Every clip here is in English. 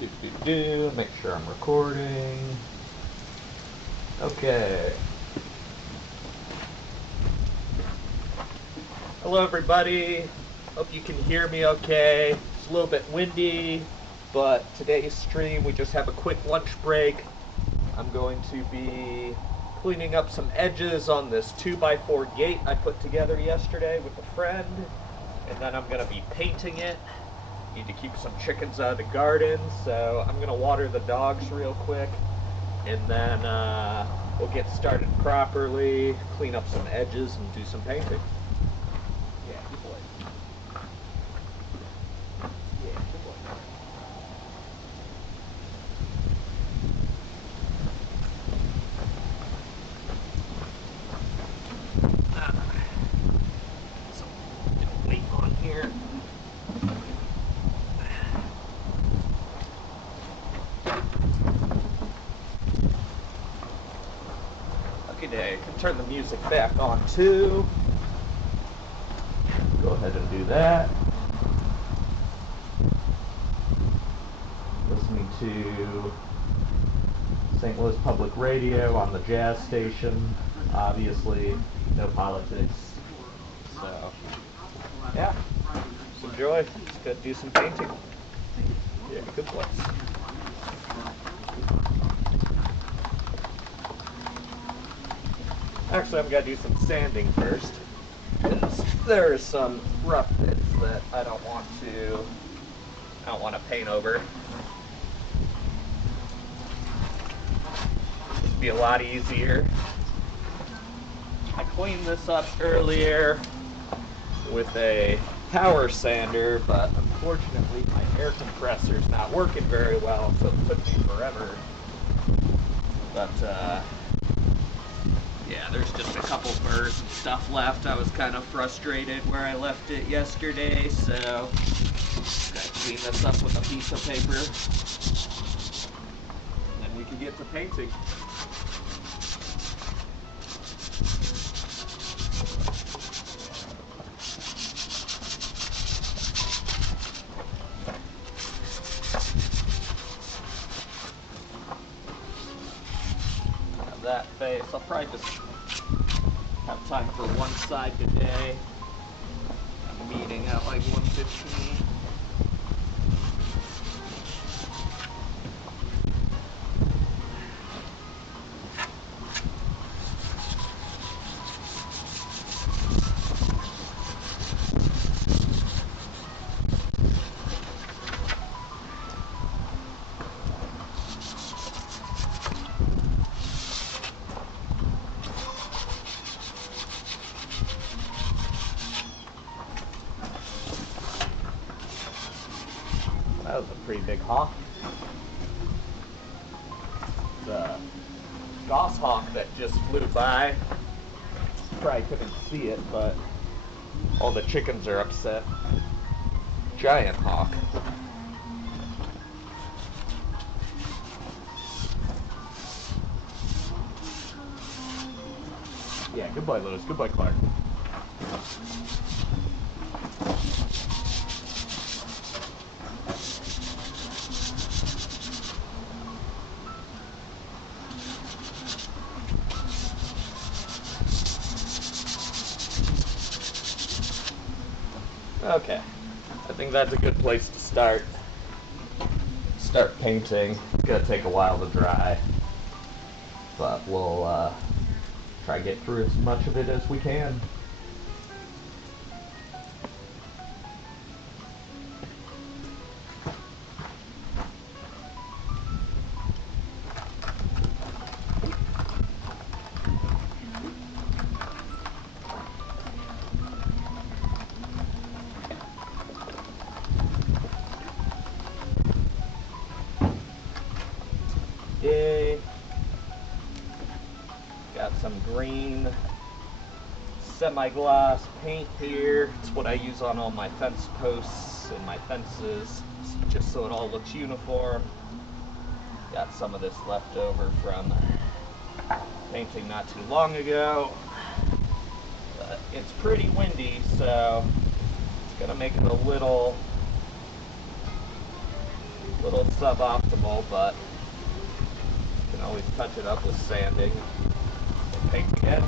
Make sure I'm recording. Okay. Hello everybody. Hope you can hear me okay. It's a little bit windy, but today's stream we just have a quick lunch break. I'm going to be cleaning up some edges on this 2x4 gate I put together yesterday with a friend, and then I'm going to be painting it. Need to keep some chickens out of the garden, so I'm going to water the dogs real quick, and then we'll get started properly, clean up some edges, and do some painting. Yeah, good boy. Yeah, good boy. So, weight on here. Okay, I can turn the music back on too. Go ahead and do that. Listening to St. Louis Public Radio on the jazz station. Obviously, no politics. So, yeah, just enjoy. Just go do some painting. Yeah, good place. Actually, I'm gonna do some sanding first, because there's some rough bits that I don't want to paint over. It'd be a lot easier. I cleaned this up earlier with a power sander, but unfortunately my air compressor's not working very well, so it took me forever. But yeah, there's just a couple burrs and stuff left. I was kind of frustrated where I left it yesterday, so gotta clean this up with a piece of paper, and then we can get to painting. That face. I'll probably just have time for one side today. I'm meeting at like 1:15. That was a pretty big hawk. The goshawk that just flew by. Probably couldn't see it, but all the chickens are upset. Giant hawk. Yeah, good boy, Lewis. Good boy, Clark. Okay, I think that's a good place to start. Start painting. It's gonna take a while to dry, but we'll try to get through as much of it as we can. Yay. Got some green semi-gloss paint here. It's what I use on all my fence posts and my fences, just so it all looks uniform. Got some of this left over from painting not too long ago. But it's pretty windy, so it's gonna make it a little A little suboptimal, but you can always touch it up with sanding. Paint again.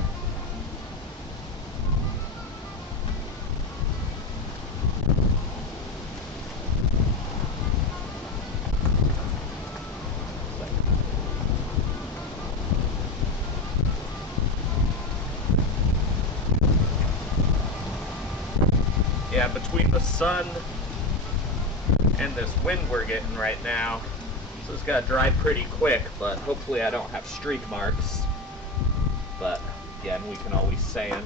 Yeah, between the sun and this wind we're getting right now, so it's got to dry pretty quick, but hopefully I don't have streak marks. But again, we can always sand.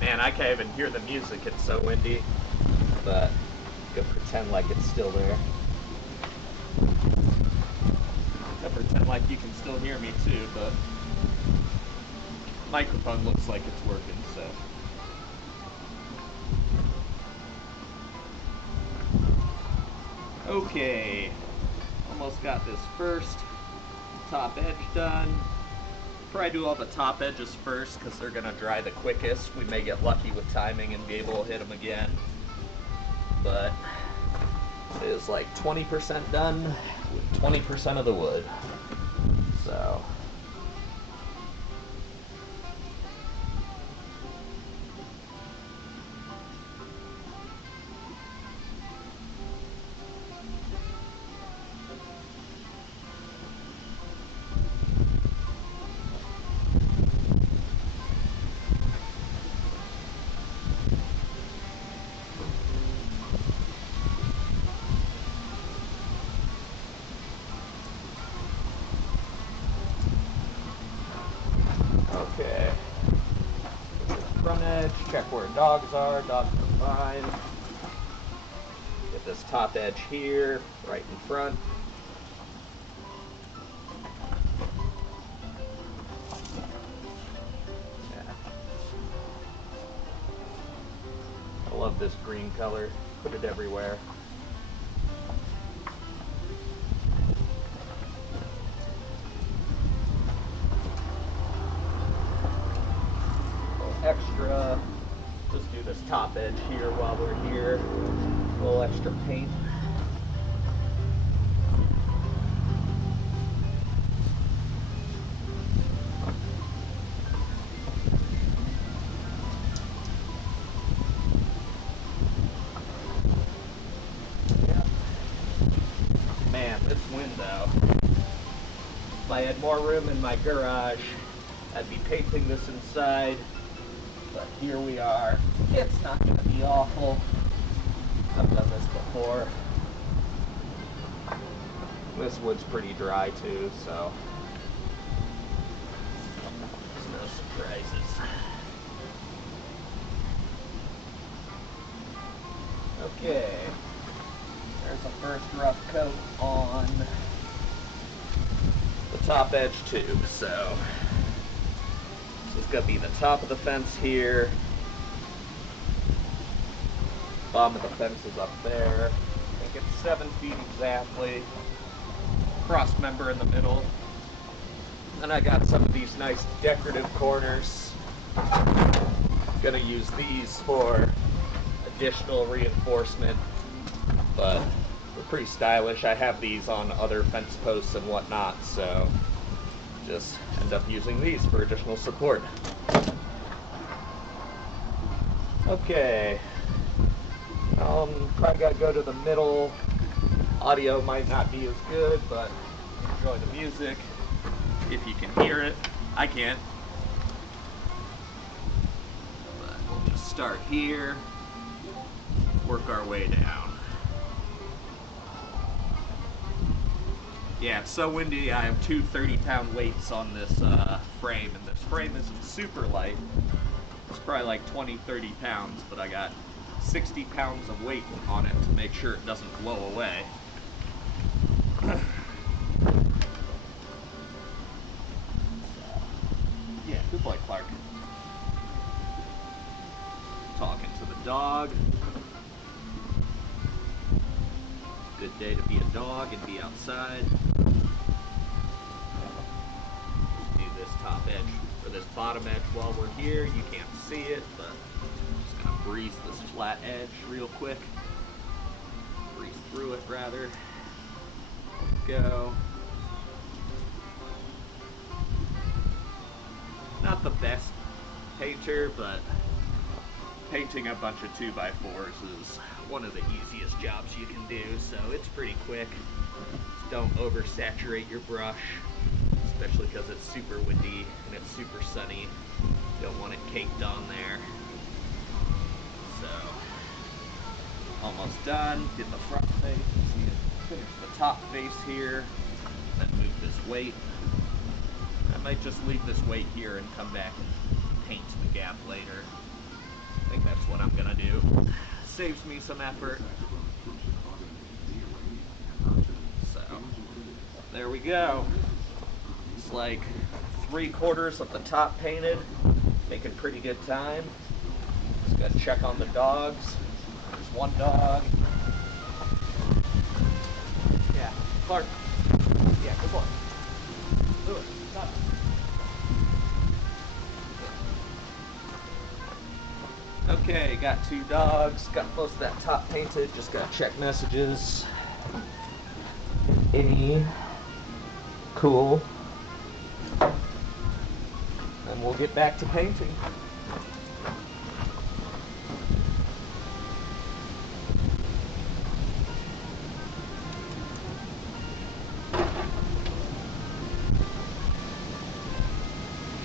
Man, I can't even hear the music, it's so windy, but I'm gonna pretend like it's still there. I pretend like you can still hear me too, but microphone looks like it's working, so. Okay, almost got this first top edge done. Probably do all the top edges first because they're gonna dry the quickest. We may get lucky with timing and be able to hit them again. But it is like 20% done with 20% of the wood. So. Okay. Front edge, check where dogs are. Dogs are fine. Get this top edge here, right in front. Yeah. I love this green color. Put it everywhere. Extra, just do this top edge here while we're here. A little extra paint. Yeah. Man, this wind though. If I had more room in my garage, I'd be painting this inside. But here we are. It's not going to be awful. I've done this before. This wood's pretty dry too, so there's no surprises. Okay. There's the first rough coat on the top edge too, so it's going to be the top of the fence here. Bottom of the fence is up there. I think it's 7 feet exactly. Cross member in the middle. Then I got some of these nice decorative corners. Gonna use these for additional reinforcement, but they're pretty stylish. I have these on other fence posts and whatnot, so just end up using these for additional support. Okay. Probably gotta go to the middle. Audio might not be as good, but enjoy the music. If you can hear it, I can't. But we'll just start here, work our way down. Yeah, it's so windy. I have two 30-pound weights on this frame, and this frame isn't super light. It's probably like 20, 30 pounds, but I got 60 pounds of weight on it to make sure it doesn't blow away. Yeah, good boy, Clark. Talking to the dog. Good day to be a dog and be outside. Do this top edge or this bottom edge while we're here. You can't see it, but I'm just gonna breeze this flat edge real quick. Breeze through it rather. Go. Not the best painter, but painting a bunch of 2x4s is one of the easiest jobs you can do, so it's pretty quick. Just don't oversaturate your brush, especially because it's super windy and it's super sunny. You don't want it caked on there. So, almost done. Did the front face. Finish the top face here, then move this weight. I might just leave this weight here and come back and paint the gap later. I think that's what I'm gonna do. Saves me some effort. So, there we go. It's like 3/4 of the top painted. Making pretty good time. Just gotta check on the dogs. There's one dog. Yeah, Clark. Yeah, good boy. Lewis, stop. Okay, got 2 dogs, got most of that top painted, just gotta check messages. Any cool. And we'll get back to painting.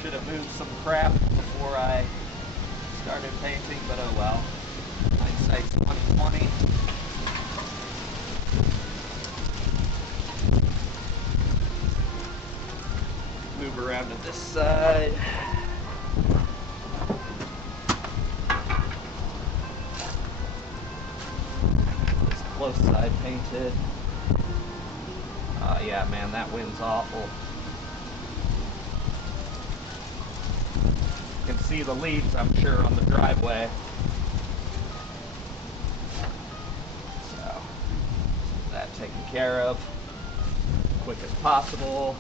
Should have moved some crap before I started painting, but oh well. Hindsight's 20/20. Move around to this side. This close side painted. Yeah, man, that wind's awful. You can see the leaves, I'm sure, on the driveway. So, that taken care of. Quick as possible.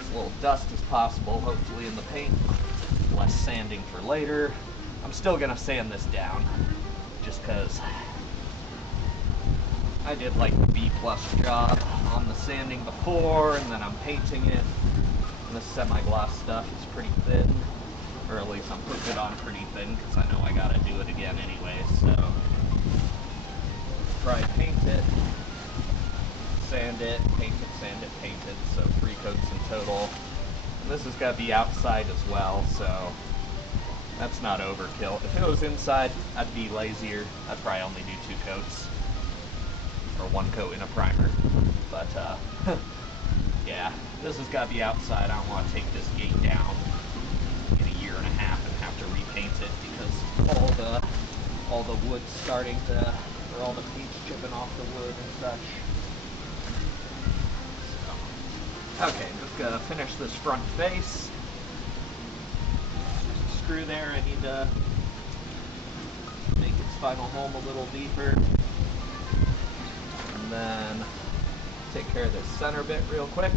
As little dust as possible, hopefully, in the paint. Less sanding for later. I'm still gonna sand this down, just because I did like the B+ job on the sanding before, and then I'm painting it. And this semi-gloss stuff is pretty thin. Or at least I'm putting it on pretty thin because I know I gotta do it again anyway, so probably paint it, sand it, paint it, sand it, paint it, so 3 coats in total. And this has got to be outside as well, so that's not overkill. If it was inside, I'd be lazier. I'd probably only do 2 coats, or 1 coat in a primer, but yeah, this has got to be outside. I don't want to take this gate down in a year and a half and have to repaint it because all the wood's starting to, or all the paint's chipping off the wood and such. So, okay, just gonna finish this front face. Screw there, I need to make its final home a little deeper. And then take care of this center bit real quick.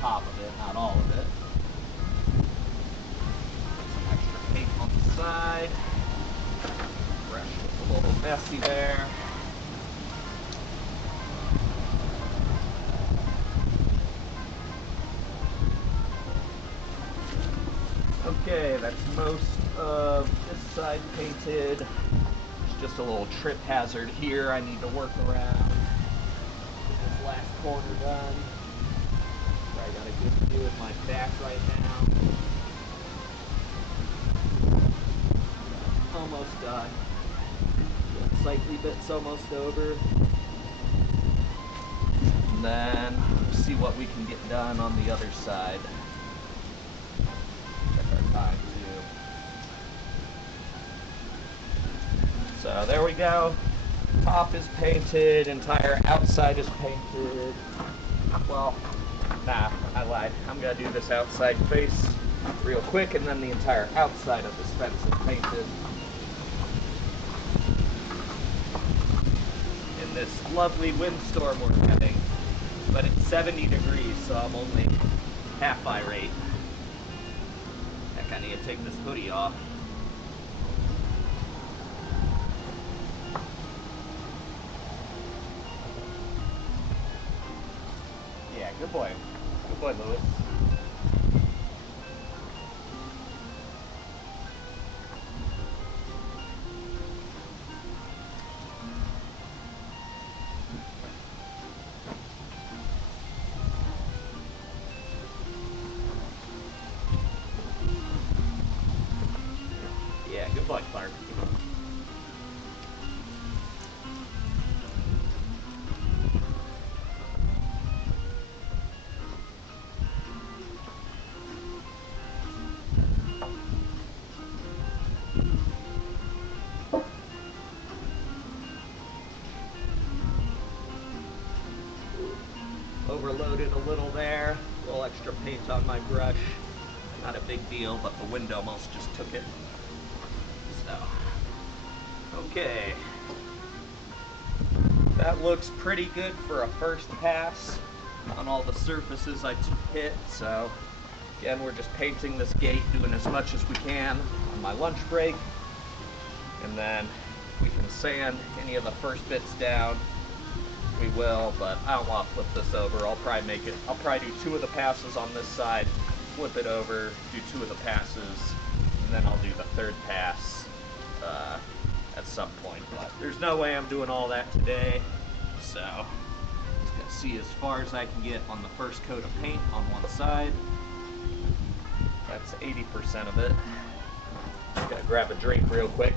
Top of it, not all of it. Some extra paint on the side. Brush was a little messy there. Okay, that's most of this side painted. There's just a little trip hazard here I need to work around. Get this last corner done. I got a good view of my back right now. Almost done. The sightly bit's almost over. And then we'll see what we can get done on the other side. Check our time too. So there we go. Top is painted, entire outside is painted. Well, nah, I lied. I'm gonna do this outside face real quick, and then the entire outside of this fence is painted. this lovely windstorm we're having. But it's 70 degrees, so I'm only half irate. Heck, I need to take this hoodie off. Yeah, good boy. Good boy, Lewis. Yeah, good boy, Clark. Overloaded a little there, a little extra paint on my brush. Not a big deal, but the wind almost just took it. So, okay. That looks pretty good for a first pass on all the surfaces I hit. So, again, we're just painting this gate, doing as much as we can on my lunch break. And then we can sand any of the first bits down. We will, but I don't want to flip this over. I'll probably do 2 of the passes on this side, flip it over, do 2 of the passes, and then I'll do the 3rd pass at some point. But there's no way I'm doing all that today, so just gonna see as far as I can get on the first coat of paint on one side. That's 80% of it. Just gotta grab a drink real quick.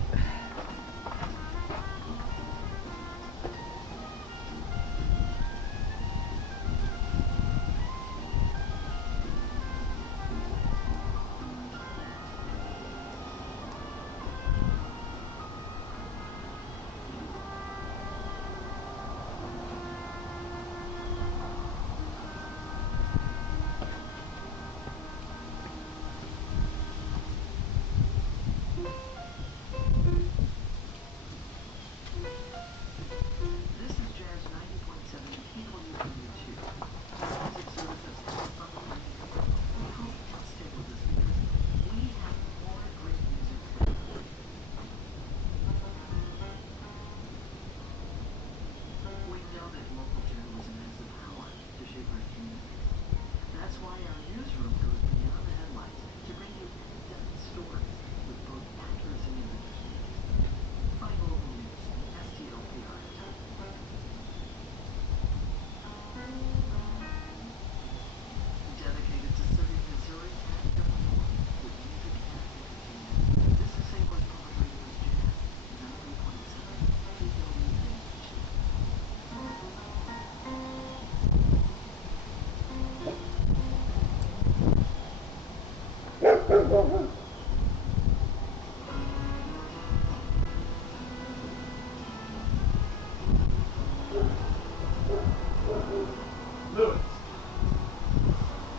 Lewis.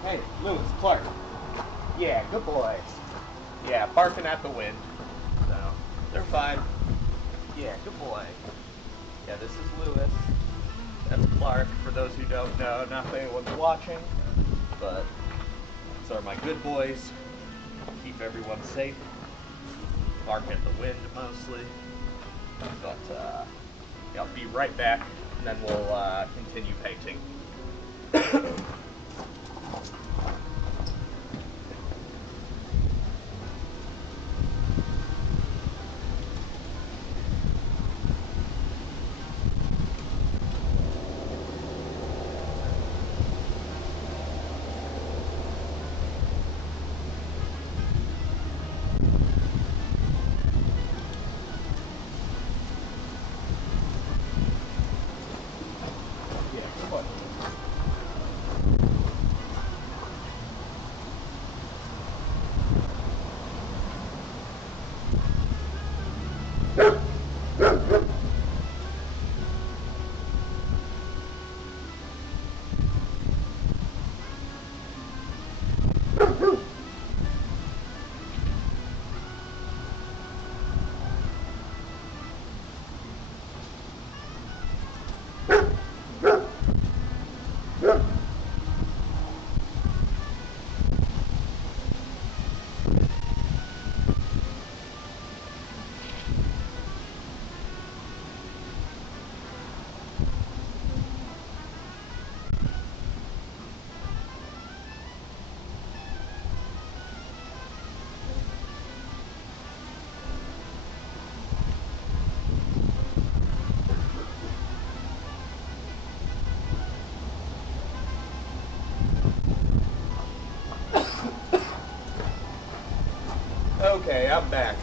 Hey, Lewis, Clark. Yeah, good boys. Yeah, barking at the wind. So, they're fine. Yeah, good boy. Yeah, this is Lewis. That's Clark, for those who don't know. Not that anyone's watching, but these are my good boys. Keep everyone safe. Bark at the wind, mostly. But, yeah, I'll be right back, and then we'll continue painting. Yeah, good boy. Okay, I'm back.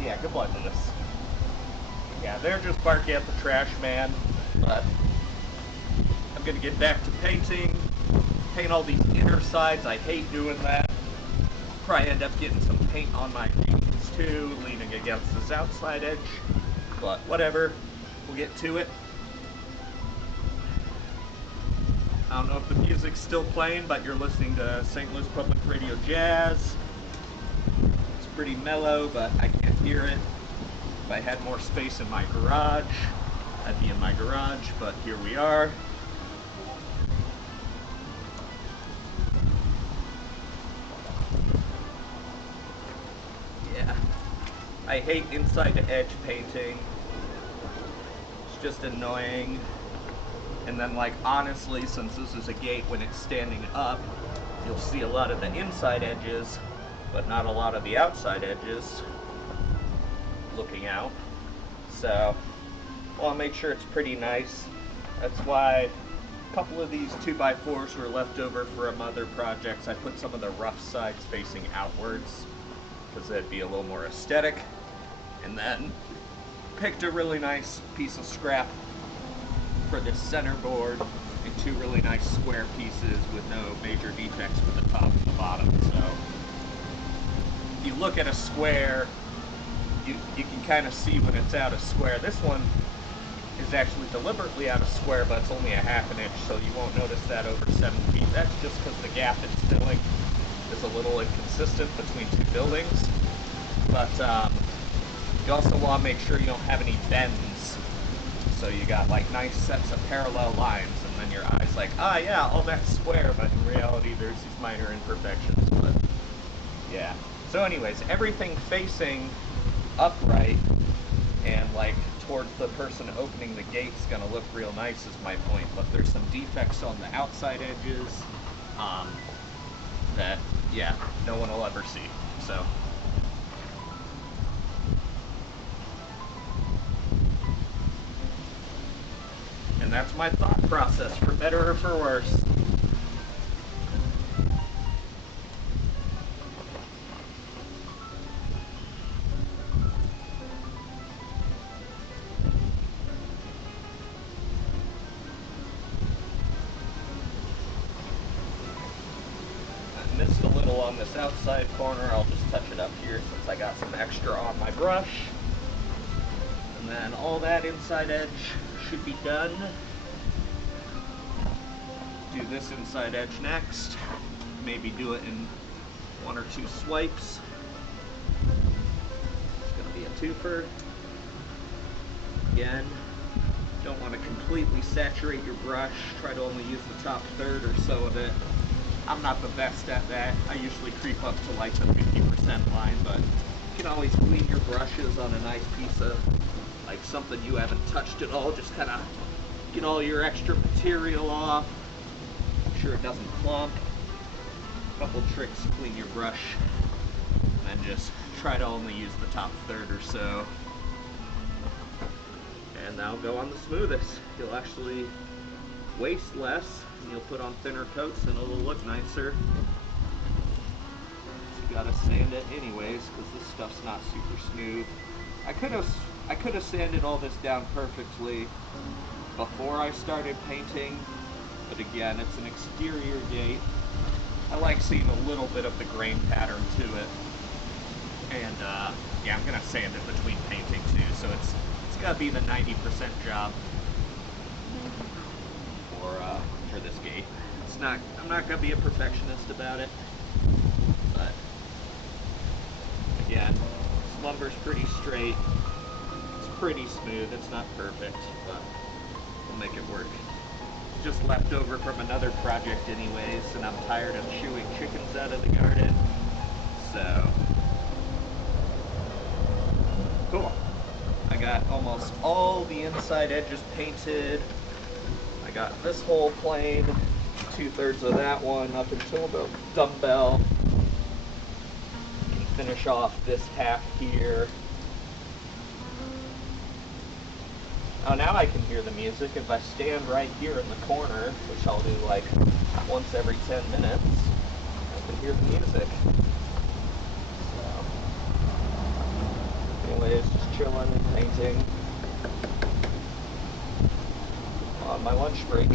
Yeah, good luck with this. Yeah, they're just barking at the trash man, but I'm gonna get back to painting, paint all these inner sides. I hate doing that. Probably end up getting some paint on my jeans too, leaning against this outside edge, but whatever, we'll get to it. I don't know if the music's still playing, but you're listening to St. Louis Public Radio Jazz. It's pretty mellow, but I can't hear it. If I had more space in my garage, I'd be in my garage, but here we are. Yeah, I hate inside to edge painting. It's just annoying. And then, like, honestly, since this is a gate, when it's standing up, you'll see a lot of the inside edges, but not a lot of the outside edges looking out. So, well, I'll make sure it's pretty nice. That's why a couple of these 2x4s were left over from other projects. I put some of the rough sides facing outwards, because that'd be a little more aesthetic. And then picked a really nice piece of scrap for this center board, and two really nice square pieces with no major defects for the top and the bottom. So if you look at a square, you can kind of see when it's out of square. This one is actually deliberately out of square, but it's only a ½ inch, so you won't notice that over 7 feet. That's just because the gap it's filling is a little inconsistent between two buildings. But you also want to make sure you don't have any bends. So you got like nice sets of parallel lines, and then your eye's like, ah, yeah, all that's square, but in reality there's these minor imperfections. But yeah. So anyways, everything facing upright and like towards the person opening the gate's gonna look real nice is my point, but there's some defects on the outside edges that, yeah, no one will ever see. So and that's my thought process, for better or for worse. I missed a little on this outside corner. I'll just touch it up here since I got some extra on my brush. And then all that inside edge should be done. Do this inside edge next. Maybe do it in 1 or 2 swipes. It's going to be a twofer. Again, don't want to completely saturate your brush. Try to only use the top third or so of it. I'm not the best at that. I usually creep up to like the 50% line, but you can always clean your brushes on a nice piece of like something you haven't touched at all. Just kind of get all your extra material off. Make sure it doesn't clump. A couple tricks to clean your brush, and just try to only use the top third or so. And that'll go on the smoothest. You'll actually waste less, and you'll put on thinner coats, and it'll look nicer. You gotta sand it anyways, because this stuff's not super smooth. I could have sanded all this down perfectly before I started painting, but again, it's an exterior gate. I like seeing a little bit of the grain pattern to it, and yeah, I'm gonna sand it between painting too, so it's gotta be the 90% job for this gate. I'm not gonna be a perfectionist about it, but again, this lumber's pretty straight. It's pretty smooth. It's not perfect, but we'll make it work. Just left over from another project anyways, and I'm tired of shooing chickens out of the garden, so cool. I got almost all the inside edges painted. I got this whole plane, 2/3 of that one up until the dumbbell. Finish off this half here. Oh, now I can hear the music. If I stand right here in the corner, which I'll do like once every 10 minutes, I can hear the music. So, anyways, just chilling and painting on my lunch break.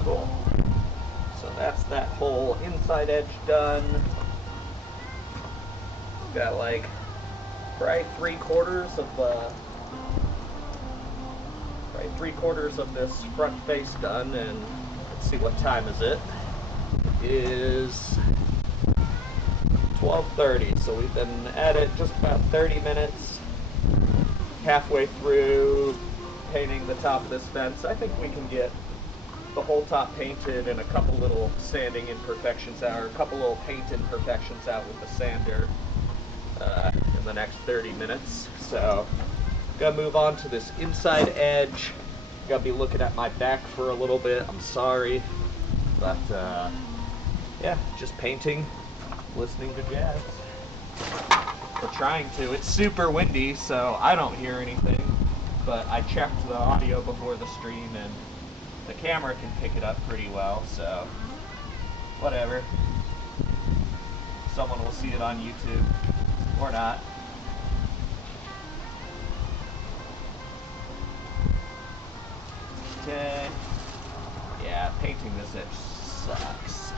Cool. So that's that whole inside edge done. Got like probably three quarters of this front face done, and let's see, what time is it? It is 12:30, so we've been at it just about 30 minutes, halfway through painting the top of this fence. I think we can get the whole top painted and a couple little sanding imperfections out, or a couple little paint imperfections out with the sander in the next 30 minutes. So, gonna move on to this inside edge. Gonna be looking at my back for a little bit. I'm sorry, but yeah, just painting, listening to jazz. We're trying to. It's super windy, so I don't hear anything, but I checked the audio before the stream, and the camera can pick it up pretty well, so whatever. Someone will see it on YouTube, or not. Okay. Yeah, painting this edge sucks.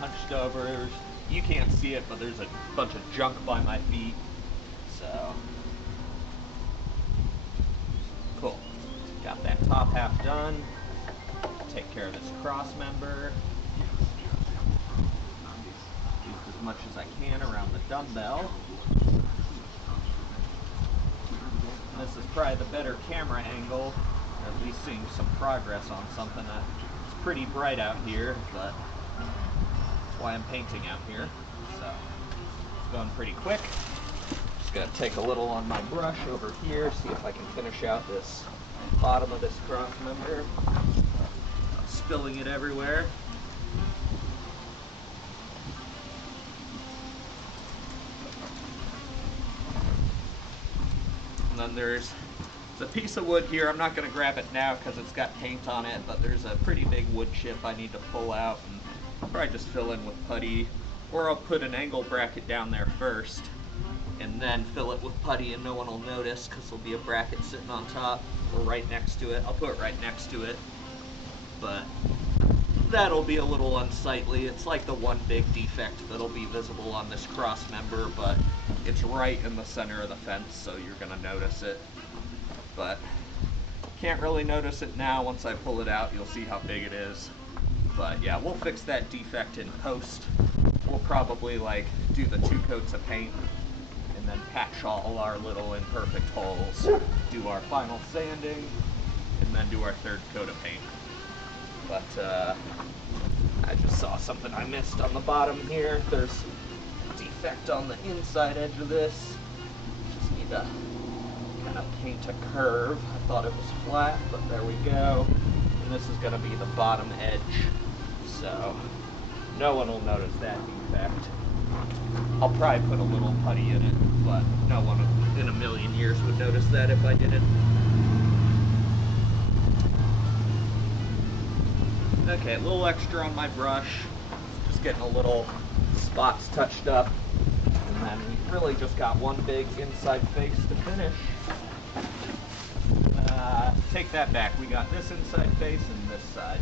Hunched over. You can't see it, but there's a bunch of junk by my feet. So, cool. Got that top half done. Take care of this cross member. Use as much as I can around the dumbbell. This is probably the better camera angle, or at least seeing some progress on something. It's pretty bright out here, but that's why I'm painting out here. So it's going pretty quick. Just gonna take a little on my brush over here, see if I can finish out this bottom of this cross member. Spilling it everywhere. And then there's a piece of wood here. I'm not going to grab it now because it's got paint on it, but there's a pretty big wood chip I need to pull out, and I'll probably just fill in with putty, or I'll put an angle bracket down there first and then fill it with putty, and no one will notice because there'll be a bracket sitting on top or right next to it. I'll put it right next to it, but that'll be a little unsightly. It's like the one big defect that'll be visible on this cross member, but it's right in the center of the fence, so you're gonna notice it. But can't really notice it now. Once I pull it out, you'll see how big it is. But yeah, we'll fix that defect in post. We'll probably like do the 2 coats of paint and then patch all our little imperfect holes, do our final sanding, and then do our 3rd coat of paint. But I just saw something I missed on the bottom here. There's a defect on the inside edge of this. Just need to kind of paint a curve. I thought it was flat, but there we go. And this is going to be the bottom edge, so no one will notice that defect. I'll probably put a little putty in it, but no one in a million years would notice that if I didn't. Okay, a little extra on my brush, just getting a little spots touched up, and then we've really just got one big inside face to finish. Take that back, we got this inside face and this side.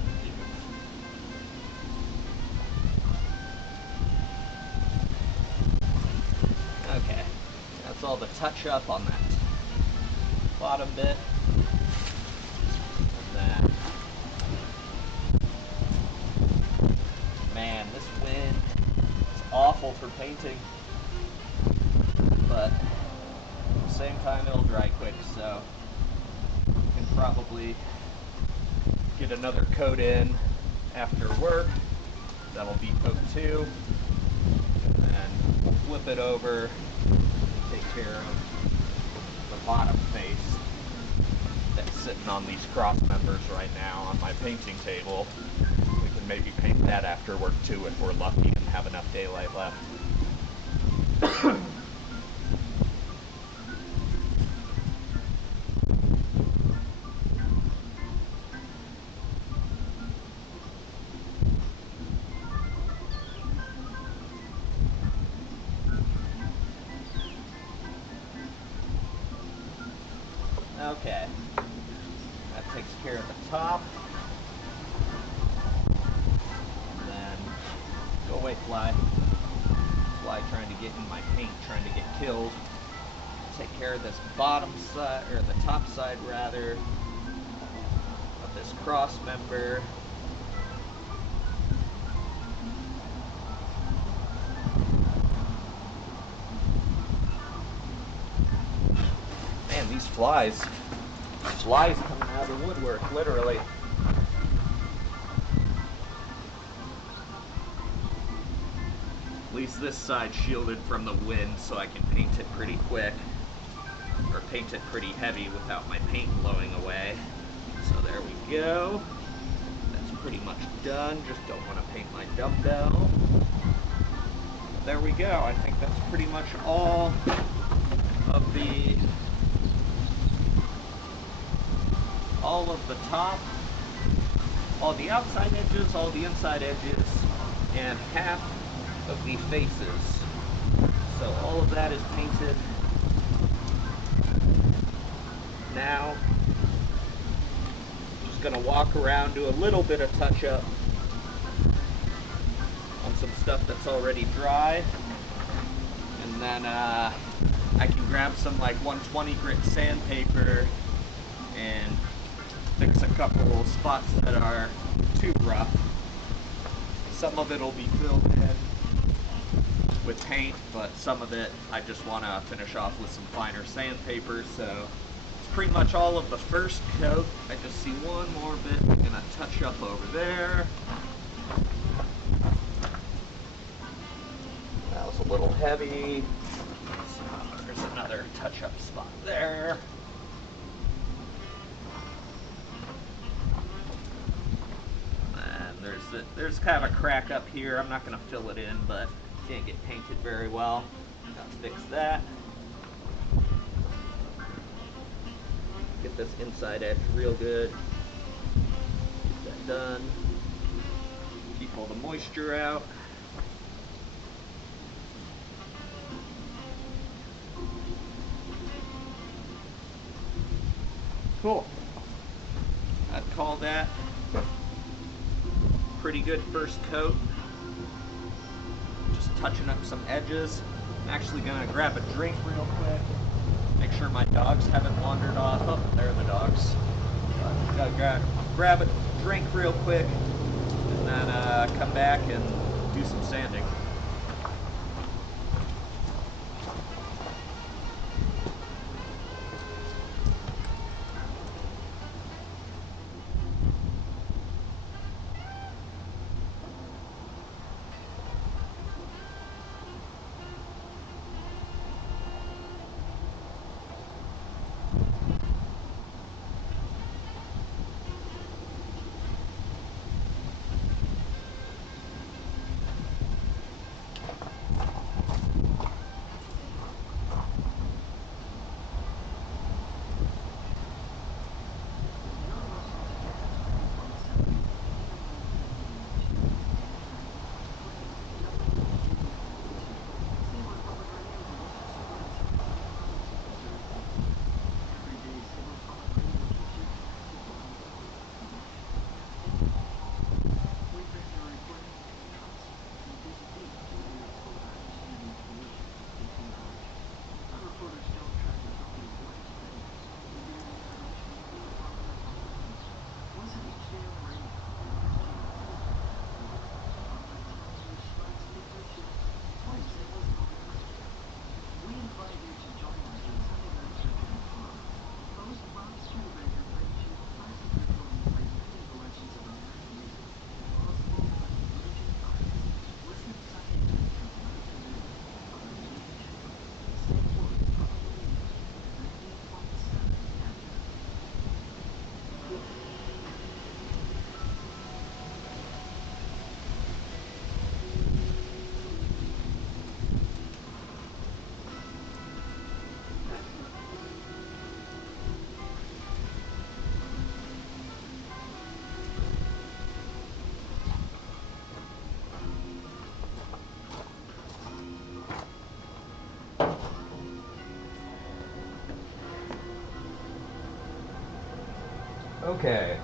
Okay, that's all the touch up on that bottom bit. And man, this wind is awful for painting, but at the same time it'll dry quick, so I can probably get another coat in after work. That'll be coat 2. And then we'll flip it over, take care of the bottom face that's sitting on these cross members right now on my painting table. We can maybe paint that after work too if we're lucky and have enough daylight left. Okay, that takes care of the top. And then, go away, fly. Fly trying to get in my paint, trying to get killed. Take care of this bottom side, or the top side rather, of this cross member. Man, these flies coming out of the woodwork, literally. At least this side's shielded from the wind so I can paint it pretty quick, or paint it pretty heavy without my paint blowing away. So there we go. That's pretty much done, just don't want to paint my dumbbell. There we go, I think that's pretty much all of the top, all the outside edges, all the inside edges, and half of the faces. So all of that is painted. Now, just gonna walk around, do a little bit of touch up on some stuff that's already dry, and then I can grab some like 120 grit sandpaper and fix a couple spots that are too rough. Some of it will be filled in with paint, but some of it I just want to finish off with some finer sandpaper. So it's pretty much all of the first coat. I just see one more bit I'm going to touch up over there. That was a little heavy. So there's another touch-up spot there. There's kind of a crack up here. I'm not going to fill it in, but can't get painted very well. Gotta fix that. Get this inside edge real good. Get that done. Keep all the moisture out. Cool. I'd call that pretty good first coat. Just touching up some edges. I'm actually gonna grab a drink real quick. Make sure my dogs haven't wandered off. Oh, there are the dogs. Gotta grab a drink real quick, and then come back and do some sanding. Okay.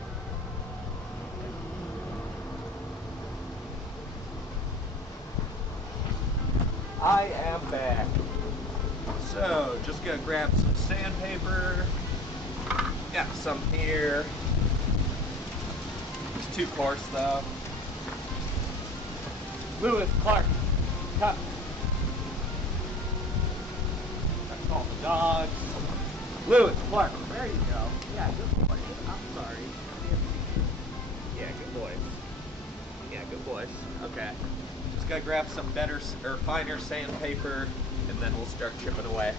I am back. So, just gonna grab some sandpaper. Got some here. It's too coarse though. Lewis, Clark, come. I call the dogs. Lewis, Clark, there you go. Yeah, good boy. I'm sorry. Yeah, good boy. Yeah, good boys. Okay. Just gotta grab some better or finer sandpaper, and then we'll start chipping away.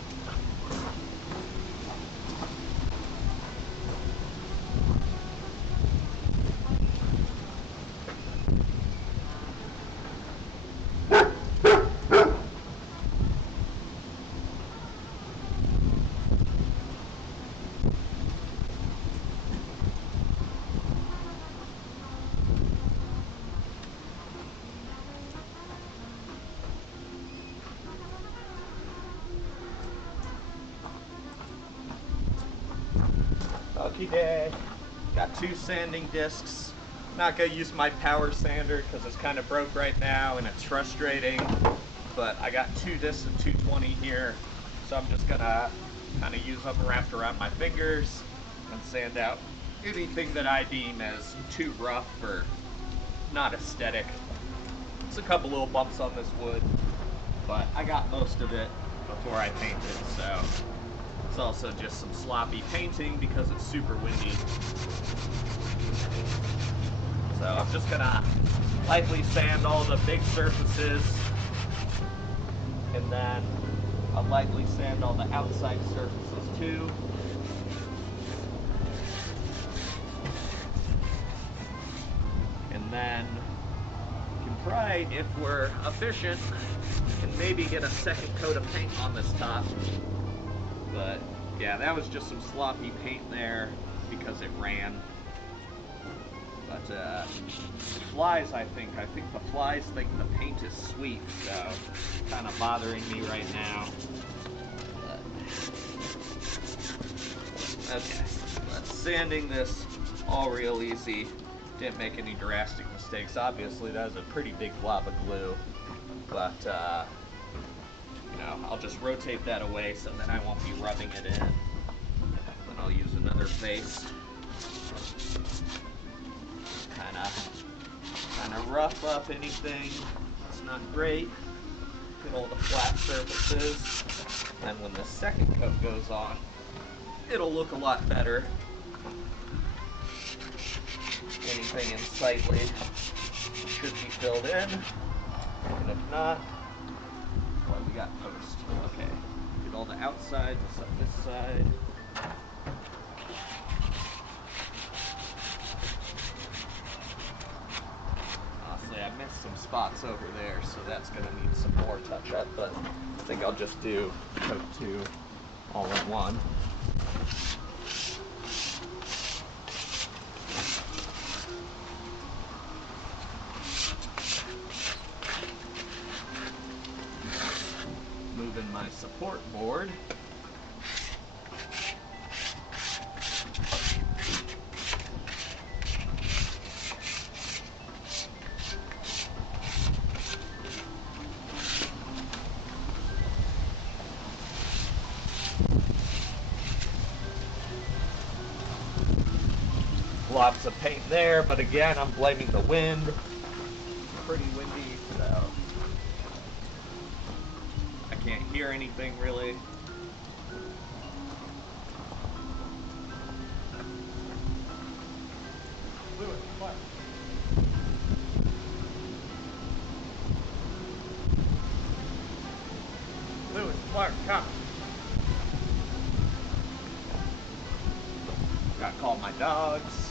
Okie day. Got 2 sanding discs. Not gonna use my power sander because it's kind of broke right now and it's frustrating. But I got 2 discs of 220 here, so I'm just gonna kind of use them wrapped around my fingers and sand out anything that I deem as too rough or not aesthetic. It's a couple little bumps on this wood, but I got most of it before I painted, so it's also just some sloppy painting because it's super windy. So I'm just gonna lightly sand all the big surfaces, and then I'll lightly sand all the outside surfaces too. And then we can try, if we're efficient, and maybe get a second coat of paint on this top. But yeah, that was just some sloppy paint there because it ran. But flies, I think the flies think the paint is sweet, so it's kind of bothering me right now. But, okay, but sanding this all real easy. Didn't make any drastic mistakes. Obviously, that was a pretty big blob of glue, but you know, I'll just rotate that away so then I won't be rubbing it in. Then I'll use another base. Kind of rough up anything that's not great. Get all the flat surfaces. And when the second coat goes on, it'll look a lot better. Anything unsightly should be filled in. And if not, what we got first? Okay. Get all the outsides except this side. Honestly, I missed some spots over there, so that's going to need some more touch-up, but I think I'll just do coat 2 all in one. Moving my support board. Lots of paint there, but again, I'm blaming the wind. Pretty windy, so I can't hear anything really. Lewis, Clark. Lewis, Clark, come. Gotta call my dogs.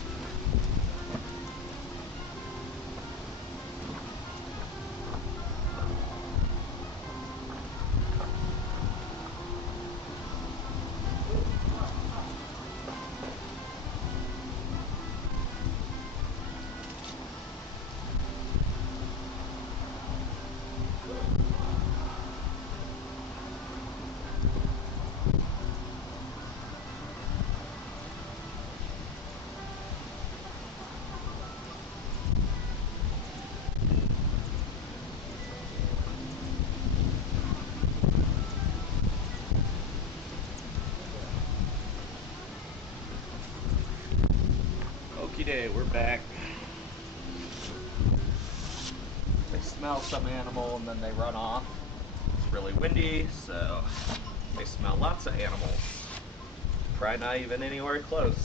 Okay, we're back. They smell some animal and then they run off. It's really windy, so they smell lots of animals. Probably not even anywhere close.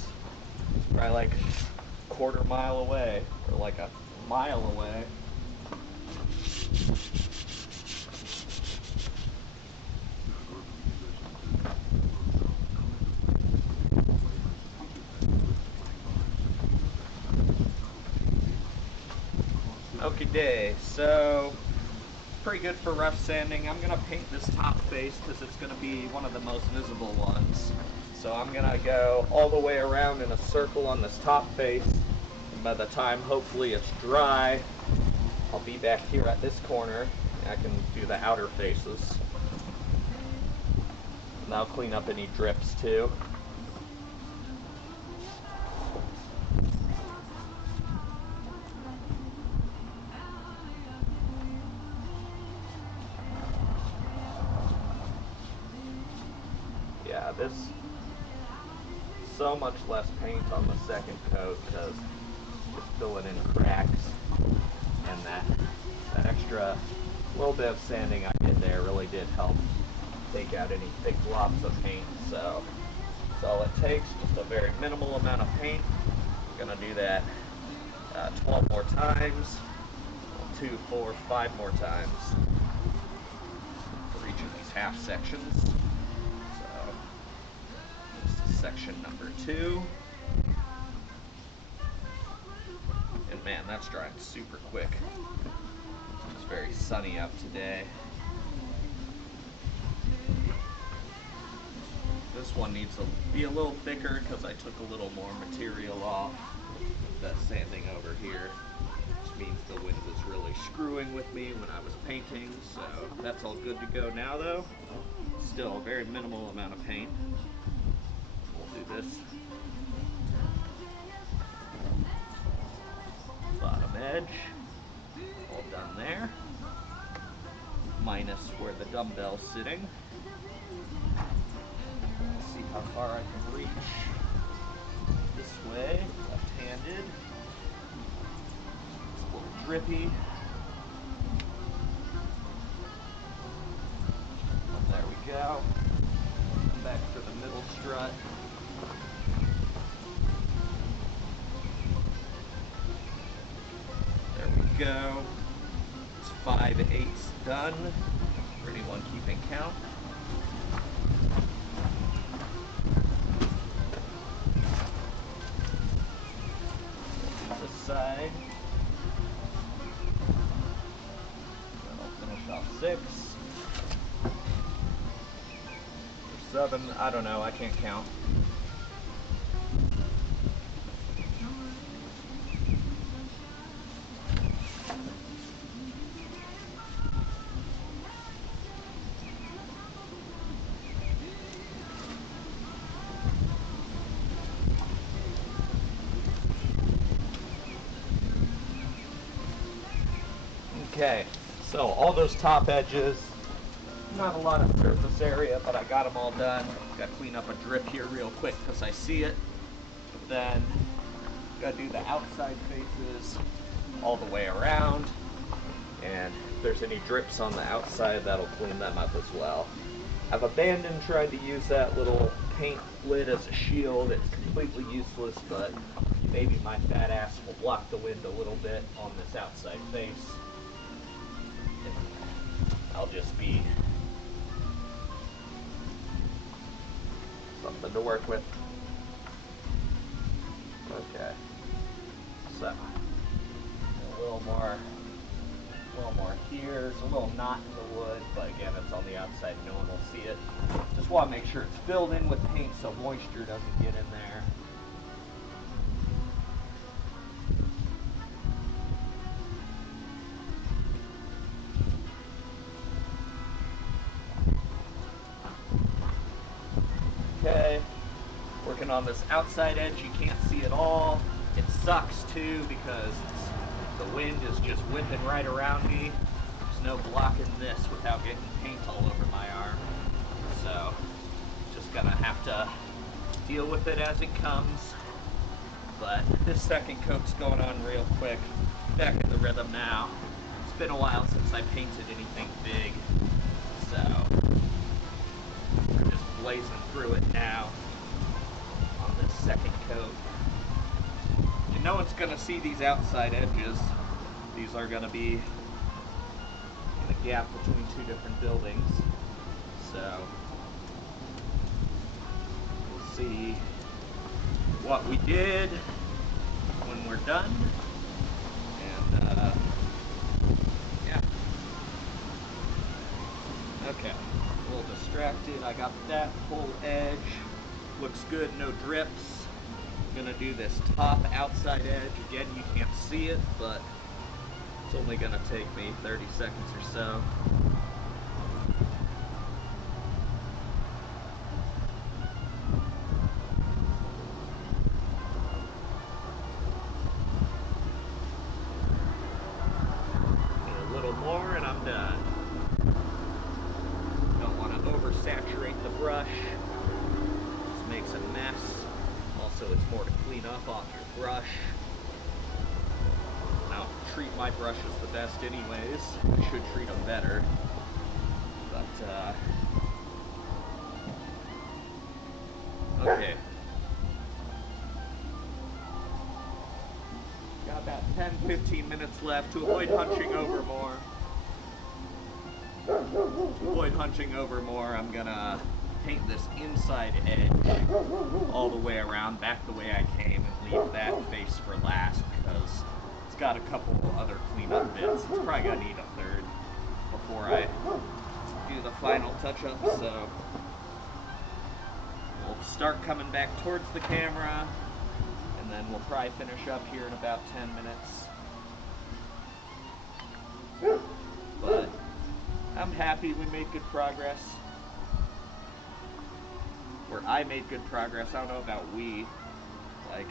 It's probably like a quarter mile away or like a mile away. Okay, so pretty good for rough sanding. I'm gonna paint this top face because it's gonna be one of the most visible ones. So I'm gonna go all the way around in a circle on this top face. And by the time hopefully it's dry, I'll be back here at this corner and I can do the outer faces. And I'll clean up any drips too. Yeah, this so much less paint on the second coat because just filling in cracks, and that extra little bit of sanding I did there really did help take out any thick globs of paint. So that's all it takes, just a very minimal amount of paint. I'm gonna do that 12 more times, 2, 4, 5 more times for each of these half sections. Section number 2. And man, that's drying super quick. It's very sunny out today. This one needs to be a little thicker because I took a little more material off with the sanding over here, which means the wind was really screwing with me when I was painting. So that's all good to go now though. Still a very minimal amount of paint. Do this bottom edge, all done there, minus where the dumbbell's sitting. Let's see how far I can reach this way, left-handed. It's a little drippy. There we go. Come back for the middle strut. Go. It's 5/8 done for anyone keeping count. This side. Then I'll finish off 6 or 7. I don't know. I can't count. Okay, so all those top edges, not a lot of surface area, but I got them all done. Got to clean up a drip here real quick because I see it. Then got to do the outside faces all the way around, and if there's any drips on the outside, that'll clean them up as well. I've abandoned trying to use that little paint lid as a shield. It's completely useless, but maybe my fat ass will block the wind a little bit on this outside face. I'll just be something to work with. Okay, so a little more here. There's a little knot in the wood, but again, it's on the outside. No one will see it. Just want to make sure it's filled in with paint so moisture doesn't get in there. Okay, working on this outside edge, you can't see it all. It sucks too because the wind is just whipping right around me. There's no blocking this without getting paint all over my arm. So, just gonna have to deal with it as it comes. But this second coat's going on real quick. Back in the rhythm now. It's been a while since I painted anything big, so we're just blazing through it now on this second coat. And no one's gonna see these outside edges. These are gonna be in a gap between two different buildings. So we'll see what we did when we're done. And yeah. Okay. A little distracted. I got that whole edge. Looks good, no drips. Gonna do this top outside edge. Again, you can't see it, but it's only gonna take me 30 seconds or so. A little more and I'm done. Don't want to oversaturate the brush. Just makes a mess. Also, it's more to clean up off your brush. I don't treat my brushes the best anyways. I should treat them better. But, okay. Got about 10-15 minutes left to avoid hunching over more. To avoid hunching over more, I'm gonna paint this inside edge all the way around, back the way I came, and leave that face for last, because it's got a couple other cleanup bits. It's probably gonna need a third before I do the final touch-up, so we'll start coming back towards the camera, and then we'll probably finish up here in about 10 minutes. But I'm happy we made good progress. Or I made good progress. I don't know about we. Like,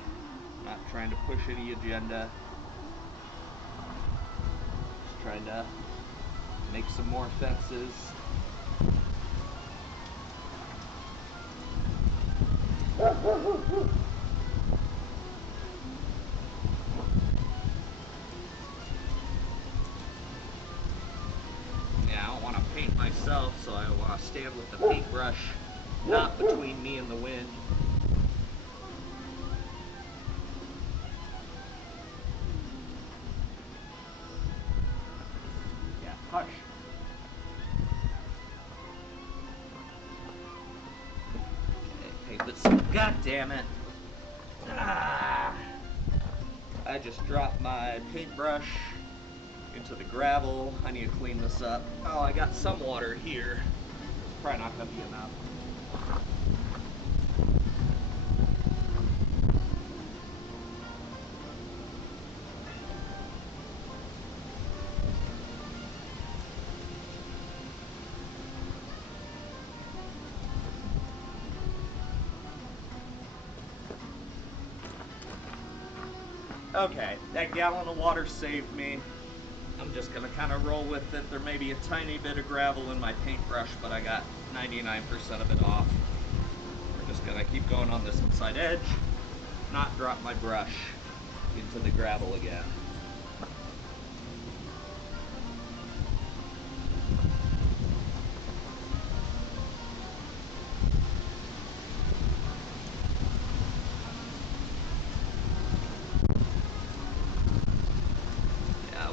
not trying to push any agenda. Just trying to make some more fences. Yeah, I don't want to paint myself, so I want to stand with the paintbrush not between me and the wind. Yeah, hush. Okay, paint this. God damn it. Ah. I just dropped my paintbrush into the gravel. I need to clean this up. Oh, I got some water here. It's probably not going to be enough. Okay, that gallon of water saved me. I'm just gonna kind of roll with it. There may be a tiny bit of gravel in my paintbrush, but I got 99% of it off. We're just gonna keep going on this inside edge, not drop my brush into the gravel again.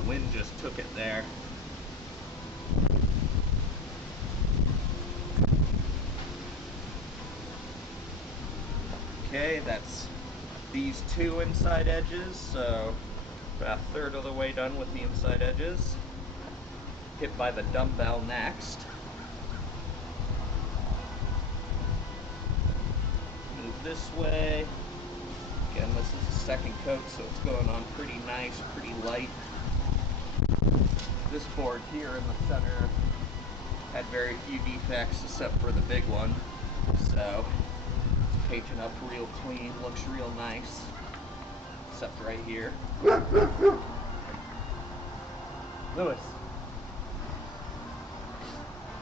Wind just took it there. Okay, that's these two inside edges, so about a third of the way done with the inside edges. Hit by the dumbbell next. Move this way. Again, this is the second coat, so it's going on pretty nice, pretty light. This board here in the center had very few defects except for the big one, so it's painting up real clean, looks real nice, except right here. Lewis.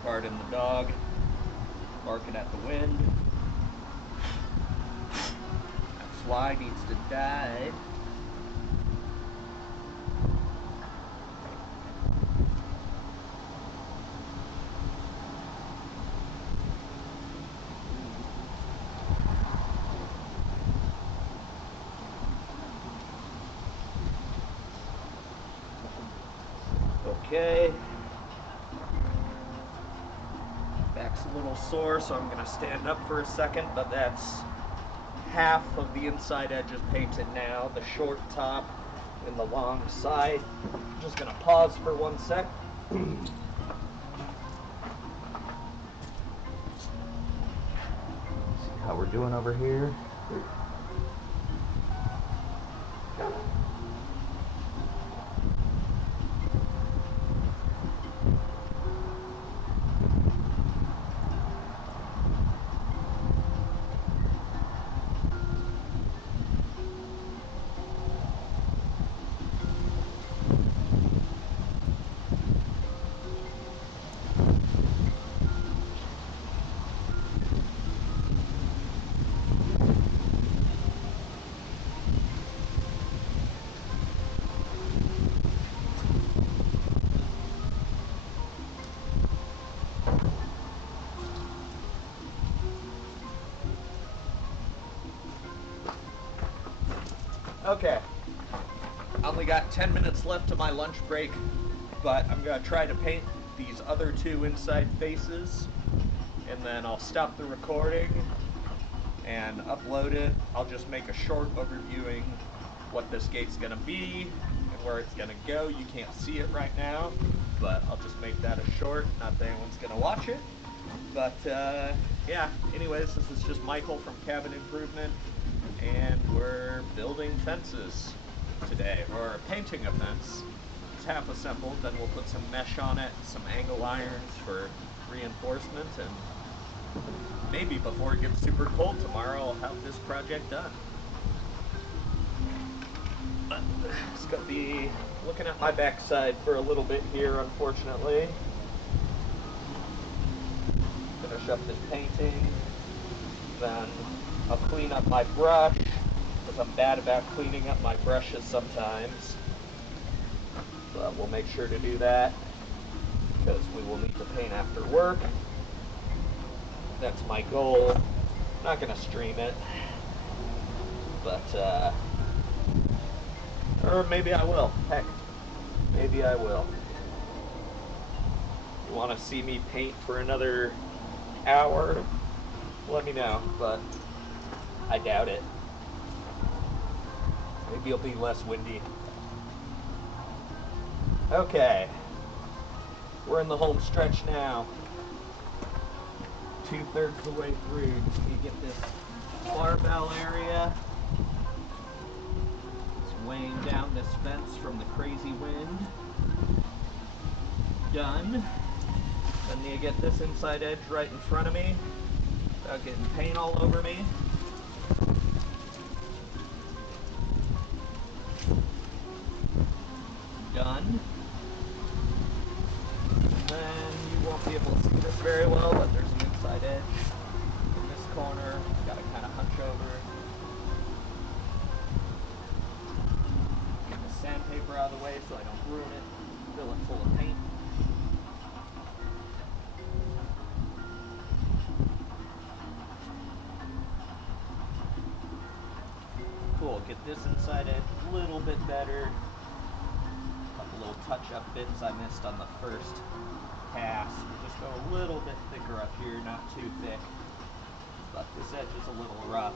Pardon the dog, barking at the wind. That's fly needs to die. Okay. Back's a little sore, so I'm going to stand up for a second, but that's half of the inside edge is painted now, the short top and the long side. I'm just going to pause for 1 sec. See how we're doing over here. Okay, I only got 10 minutes left of my lunch break, but I'm going to try to paint these other two inside faces, and then I'll stop the recording and upload it. I'll just make a short overviewing what this gate's going to be and where it's going to go. You can't see it right now, but I'll just make that a short. Not that anyone's going to watch it, but yeah, anyways, this is just Michael from Cabin Improvement, and we're building fences today, or painting a fence. It's half assembled, then we'll put some mesh on it, some angle irons for reinforcement, and maybe before it gets super cold tomorrow, I'll have this project done. But just gonna be looking at my backside for a little bit here, unfortunately. Finish up this painting, then I'll clean up my brush, because I'm bad about cleaning up my brushes sometimes. But we'll make sure to do that, because we will need to paint after work. That's my goal. I'm not going to stream it, but, or maybe I will. Heck, maybe I will. You want to see me paint for another hour? Let me know, but I doubt it. Maybe it'll be less windy. Okay, we're in the home stretch now. 2/3 of the way through. Just need to get this barbell area. It's weighing down this fence from the crazy wind. Done. Then need to get this inside edge right in front of me without getting paint all over me. Done. Then you won't be able to see this very well, but there's an inside edge in this corner. Gotta kind of hunch over. Get the sandpaper out of the way so I don't ruin it. Fill it full of paint. Cool, get this inside edge a little bit better. Couple little touch-up bits I missed on the first pass. Just go a little bit thicker up here, not too thick. But this edge is a little rough.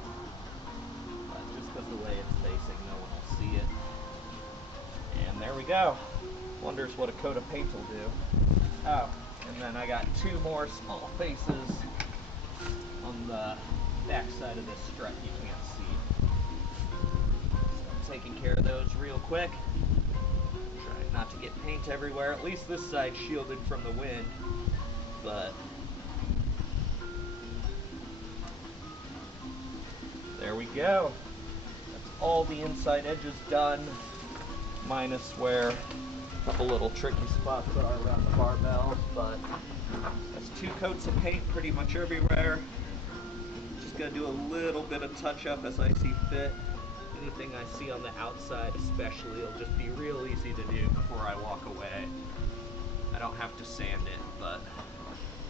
But just because of the way it's facing, no one will see it. And there we go. Wonders what a coat of paint will do. Oh, and then I got two more small faces on the back side of this strut you can't see. So I'm taking care of those real quick. Trying not to get paint everywhere. At least this side shielded from the wind. But there we go. That's all the inside edges done, minus where a couple little tricky spots are around the barbell, but that's 2 coats of paint pretty much everywhere. Just just gonna do a little bit of touch up as I see fit. Anything I see on the outside especially, it'll just be real easy to do before I walk away. I don't have to sand it, but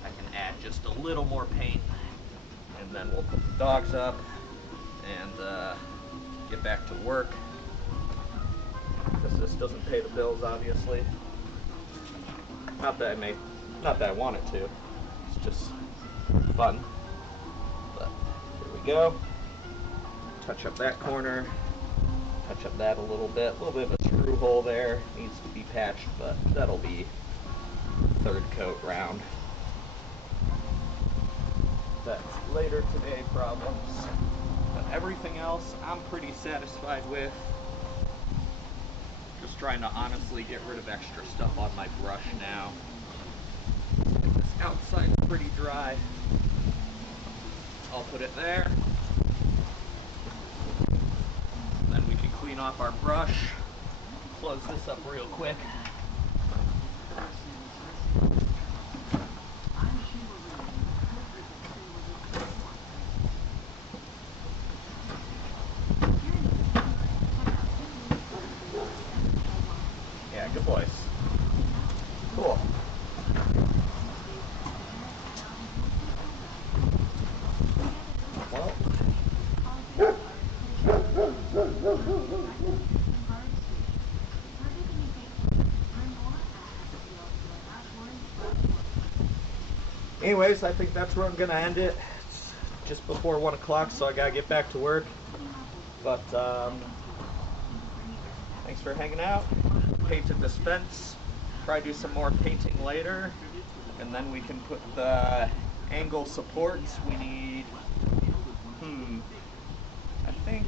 I can add just a little more paint, and then we'll put the dogs up and get back to work, because this doesn't pay the bills, obviously. Not that I want it to. It's just fun. But here we go. Touch up that corner. Touch up that a little bit of a screw hole there. Needs to be patched, but that'll be third coat round. That's later today problems. But everything else I'm pretty satisfied with. Just trying to honestly get rid of extra stuff on my brush now. This outside's pretty dry. I'll put it there. Then we can clean off our brush. Close this up real quick. Yeah, good boys. Cool. Well. Anyways, I think that's where I'm gonna end it. It's just before 1 o'clock, so I gotta get back to work. But thanks for hanging out. Painted this fence. Try to do some more painting later, and then we can put the angle supports. We need, I think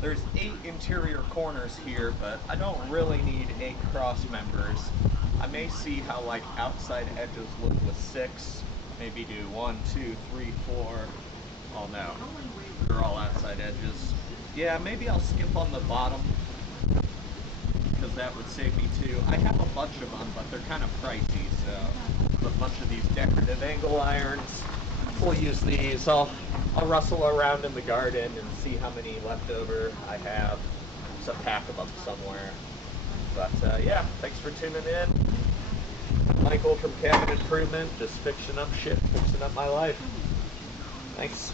there's 8 interior corners here, but I don't really need 8 cross members. I may see how like outside edges look with 6. Maybe do 1, 2, 3, 4. Oh no, they're all outside edges. Yeah, maybe I'll skip on the bottom, because that would save me 2. I have a bunch of them, but they're kind of pricey, so a bunch of these decorative angle irons. We'll use these. I'll rustle around in the garden and see how many left over I have. There's a pack of them somewhere. But yeah, thanks for tuning in. Michael from Cabin Improvement, just fixing up shit, fixing up my life. Thanks.